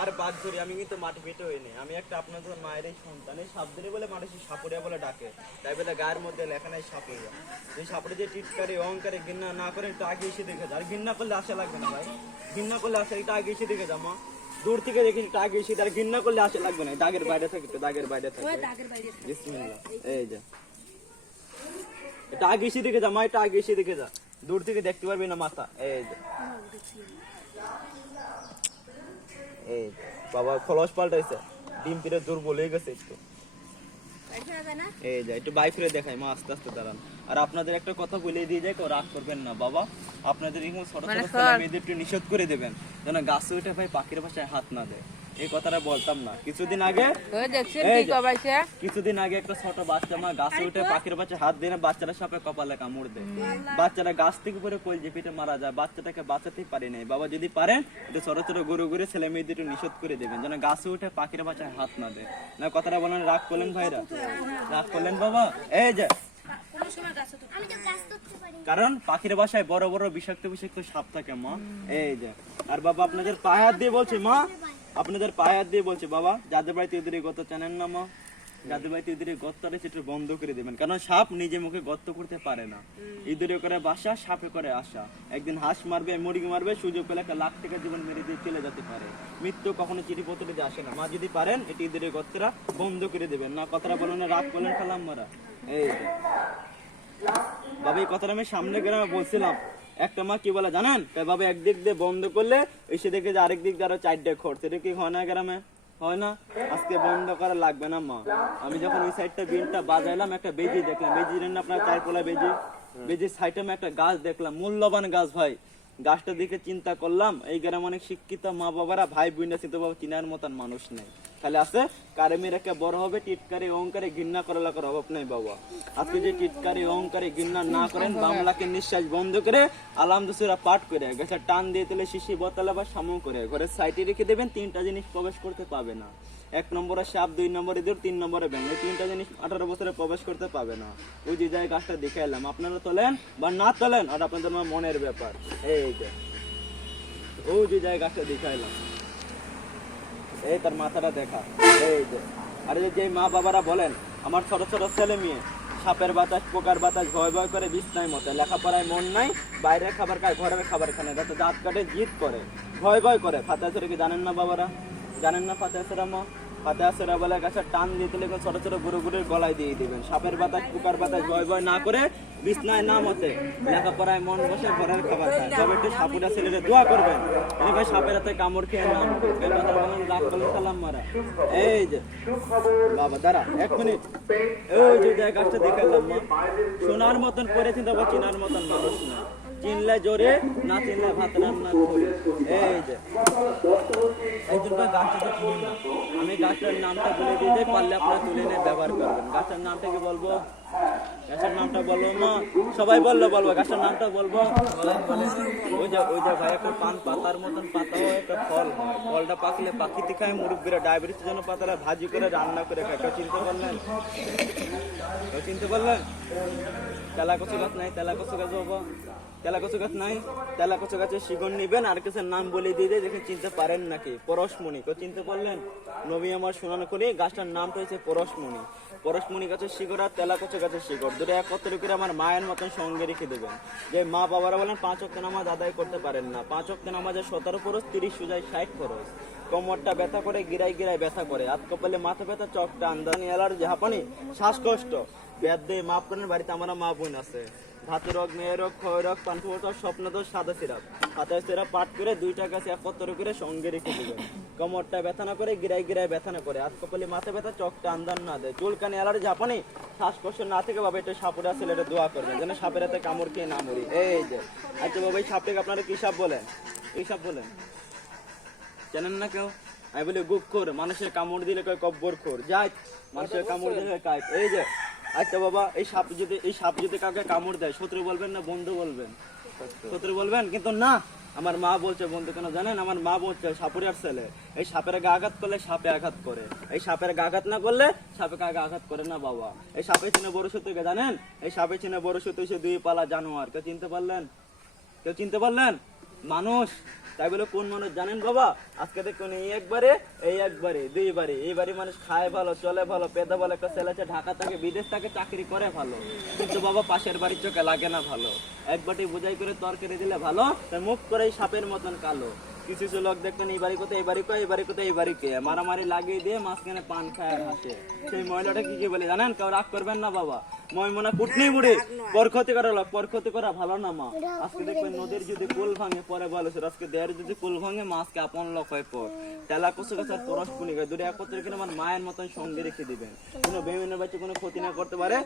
আর বাদ ধরি আমি কিন্তু মাটি পেটে হইনি, আমি একটা আপনাদের মায়ের সন্তান। এই সাপ দিলে বলে মানুষ সাপুরিয়া বলে ডাকে, তাই বলে গায়ের মধ্যে লেখা নাই সাপুরিয়া। এই সাপুরে যে টিটকারি অহংকারে ঘৃণা না করে একটু আগে এসে দেখে যা। আর ঘৃণা করলে আসা লাগবে না ভাই, ঘৃণা করলে আসে একটু আগে এসে দেখে যাও। মা দূর থেকে দেখি একটু আগে এসে, তার ঘৃণা করলে আসে লাগবে না, দাগের বাইরে থাকে, একটু দাগের বাইরে থাকে। বিসমিল্লাহ। এই যে এটা আগে এসে দেখে যা মা, এটা আগে এসে দেখে যা, দূর থেকে দেখতে পারবি না মাথা। এই যে এই বাবা খলস পাল্টাইছে, ডিম পিরে দুর্বল হয়ে গেছে একটু। এই যে একটু বাই ফিরে দেখাই মা, আস্তে আস্তে দাঁড়ান। আর আপনাদের একটা কথা বলে দিয়ে যায়, কেউ রাগ করবেন না বাবা, আপনাদের এরকম ছোট ছোট ছেলে মেয়েদের একটু নিষেধ করে দেবেন যেন গাছে উঠে ভাই পাখির বাসায় হাত না দেয়। এই কথাটা বলতাম না কিছুদিন আগে, কিছুদিন আগে একটা ছোট বাচ্চা মা গাছে উঠে পাখির বাসায় হাত দিয়ে বাচ্চারা সাপে কপালে কামড় দেয়, বাচ্চারা গাছ থেকে পরে কলজে পিঠে মারা যায়, বাচ্চাটাকে বাঁচাতেই পারে নাই। বাবা যদি পারেন একটু ছোট ছোট গরু গরু ছেলে মেয়েদের একটু নিষেধ করে দেবেন যেন গাছে উঠে পাখির বাসায় হাত না দেয়। না কথাটা বলেন, রাগ করলেন ভাইরা, রাগ করলেন বাবা? এই যে কারণ পাখির বাসায় বড় বড় বিষাক্ত বিষাক্ত সাপ থাকে মা। এই যে আর বাবা আপনাদের পায়ে হাত দিয়ে বলছে মা, আপনাদের পায়ে হাত দিয়ে বলছে বাবা, যাদের বাড়িতে এদের গর্ত জানেন না মা, যাদের বাড়িতে এদের গর্ত আছে একটু বন্ধ করে দেবেন, কারণ সাপ নিজে মুখে গর্ত করতে পারে না। ইঁদুরে করে বাসা, সাপে করে আশা, একদিন হাঁস মারবে মুরগি মারবে, সুযোগ পেলে একটা লাখ টাকা জীবন মেরে দিয়ে চলে যেতে পারে। মৃত্যু কখনো চিঠিপত্রে দিয়ে আসে না মা, যদি পারেন এটি ইঁদুরের গর্তটা বন্ধ করে দেবেন। না কথাটা বলেন, রাগ করলেন খালাম মারা। এই বাবা এই কথাটা আমি সামনে গ্রামে বলছিলাম, একটা মা কি বলে জানেন, বাবা একদিক দিয়ে বন্ধ করলে এসে দেখে যে আরেক দিক দিয়ে আরো 4টা খরচ, এটা কি হয় না গ্রামে? হয় না? আজকে বন্ধ করা লাগবে না মা। আমি যখন ওই সাইডটা বিনটা বাজাইলাম, একটা বেজি দেখলাম, বেজি জানেন আপনার 4 বেজি, বেজির সাইডে আমি একটা গাছ দেখলাম, মূল্যবান গাছ ভাই। গাছটা দিকে চিন্তা করলাম এই গ্রামে অনেক শিক্ষিত মা বাবারা ভাই বোন আছে, তো বাবা চিনার মতন মানুষ নেই, খালি আছে কারে মেয়েরাকে বড় হবে টিটকারি অহংকারে ঘৃণা করার অভাব নেই বাবা। আজকে যে টিটকারি অহংকারে ঘৃণা না করেন, বাংলাকে নিঃশ্বাস বন্ধ করে আলহামদুলিল্লাহ পাঠ করে গাছে টান দিয়ে তেলে শিশি বোতলে বা সামু করে ঘরের সাইডে রেখে দেবেন, 3টা জিনিস প্রবেশ করতে পাবে না। 1 নম্বরে সাপ, 2 নম্বরে ইঁদুর, 3 নম্বরে ব্যাঙ, এই 3টা জিনিস 18 বছরে প্রবেশ করতে পাবে না। ওই যে জায়গায় গাছটা দেখে এলাম, আপনারা তোলেন বা না তোলেন আর আপনাদের মনের ব্যাপার। এই যে ওই যে জায়গায় গাছটা দেখে এলাম, এই তার মাথাটা দেখা। এই যে আর যে মা বাবারা বলেন আমার ছোট ছোট ছেলে মেয়ে সাপের বাতাস পোকার বাতাস ভয় ভয় করে বিছনায় মতে, লেখাপড়ায় মন নাই, বাইরের খাবার খায় ঘরের খাবার খানে, যাতে দাঁত কাটে জিদ করে, ভয় ভয় করে। ফাতিহা সূরা কি জানেন না বাবারা? জানেন না ফাতিহা সূরা? মা ফাতিহা সূরা বলে গাছের টান দিয়ে দিলে ছোট ছোট গুরু গুরুর গলায় দিয়ে দিবেন, সাপের বাতাস পোকার বাতাস ভয় ভয় না করে বিছনায় না মতে, লেখাপড়ায় মন বসে ঘরের খাবার খায়। তবে একটু সাপুরা ছেলেরা দোয়া করবেন ভাই সাপের হাতে কামড় খেয়ে নাম রাগ করলে সালাম মারা। এই যে বাবা দাঁড়া 1 মিনিট, ওই যে গাছটা দেখালাম মা, সোনার মতন করেছেন, তবে চিনার মতন মানুষ না, চিনলে জোরে না চিনলে ভাত রান্না করে। এই যে একজন গাছটা চিনুন না, আমি গাছটার নামটা বলে দিয়ে যাই, পারলে আপনারা তুলে নিয়ে ব্যবহার করবেন। গাছের নামটা কি বলবো? গাছের নামটা বলবো মা, সবাই বললো বলবো, গাছের নামটা বলবো। ওই যে ভাই একটা পান পাতার মতন পাতা হয়, একটা ফল হয়, ফলটা পাকলে পাখিতে খায়, মুরব্বীরা ডায়াবেটিসের জন্য পাতাটা ভাজি করে রান্না করে খায়। কেউ চিনতে পারলেন? কেউ চিনতে পারলেন? তেলা কচু গাছ নাই, তেলা কচু গাছ বাবা, তেলা কচু গাছ নাই, তেলা কচু গাছের শিকড় নিবেন, আর কিছু নাম বলে দিয়ে দেয়, দেখে চিনতে পারেন নাকি? পরশমণি, কেউ চিনতে পারলেন? নবী আমার শোনানো করে গাছটার নামটা হয়েছে পরশমণি। পরশমণি গাছের শিকড় আর তেলা কচু গাছের শিকড় দুটো একত্র করে আমার মায়ের মতন সঙ্গে রেখে দেবেন। যে মা বাবারা বলেন 5 ওয়াক্ত নামাজ আদায় করতে পারেন না, 5 ওয়াক্ত নামাজে 17 ফরজ, 30 সুজায় 60 ফরজ। কোমরটা ব্যথা করে, গিরায় গিরায় ব্যথা করে, হাত কপালে মাথা ব্যথা, চোখটা আন্দানি, অ্যালার্জি, হাঁপানি, শ্বাসকষ্ট, ব্যাধ দিয়ে মাপ করেন। বাড়িতে আমার মা বোন আছে, ধাতু রোগ, মেয়ে রোগ, ক্ষয় রোগ, পান্থ স্বপ্নদোষ, সাদা সিরাপ, ফাতিহা সূরা পাঠ করে 2টা গাছ একত্র করে সঙ্গে রেখে দেবেন। কোমরটা ব্যথা না করে, গিরায় গিরায় ব্যথা না করে, হাত কপালে মাথা ব্যথা, চোখটা আন্দান না দেয়, চুলকানি, অ্যালার্জি, হাঁপানি, শ্বাসকষ্ট না থেকে বাবা এটা সাপুরা ছেলেটা দোয়া করবেন যেন সাপের হাতে কামড় খেয়ে না মরি। এই যে আচ্ছা বাবা এই সাপটাকে আপনারা কি সাপ বলেন? এই সাপ বলেন, জানেন না কেউ? আমি বলি গুপখোর, মানুষের কামড় দিলে কয় কব্বর খোর, যাই মানুষের কামড় দিলে কায়। এই যে আচ্ছা বাবা এই সাপ যদি কাউকে কামড় দেয়, শত্রু বলবেন না বন্ধু বলবেন? শত্রু বলবেন, কিন্তু না আমার মা বলছে বন্ধু কেন জানেন? আমার মা বলছে সাপুরিয়ার ছেলে এই সাপের গা আঘাত করলে সাপে আঘাত করে, এই সাপের গা আঘাত না করলে সাপে কাকে আঘাত করে না বাবা। এই সাপে চিনে বড় শত্রুকে জানেন? এই সাপে চিনে বড় শত্রু সে 2 পালা জানোয়ার। কেউ চিনতে পারলেন? কেউ চিনতে পারলেন? মানুষ তাই বলে কোন মানুষ জানেন বাবা? আজকে দেখুন এই একবারে দুইবারে, এইবারে মানুষ খায় ভালো, চলে ভালো, পেদা ভালো, একটা ছেলে আছে ঢাকা থেকে বিদেশ থেকে চাকরি করে ভালো, কিন্তু বাবা পাশের বাড়ির চোখে লাগে না ভালো। একবারটি বোঝাই করে তরকারি দিলে ভালো, তাই মুখ করে সাপের মতন কালো। কিছু কিছু লোক দেখবেন এই বাড়ি কোথায়, এই বাড়ি কয়, এই বাড়ি কোথায়, এই বাড়ি কে, মারামারি লাগিয়ে দিয়ে মাঝখানে পান খায় আর হাসে। সেই মহিলাটা কি বলে জানেন? কেউ রাগ করবেন না বাবা, মই মনে কুটনি বুড়ি, পর ক্ষতি করা লোক, পর ক্ষতি করা ভালো না মা। আজকে দেখবেন নদীর যদি কুল ভাঙে পরে ভালো ছিল, আজকে দেহের যদি কুল ভাঙে মাছকে আপন লোক হয় পর। তেলা কচু গাছ আর পরশ পুনি গাছ দুটো একত্রে কিনে আমার মায়ের মতন সঙ্গে রেখে দিবেন, কোনো বেমিনের বাচ্চা কোনো ক্ষতি না করতে পারে।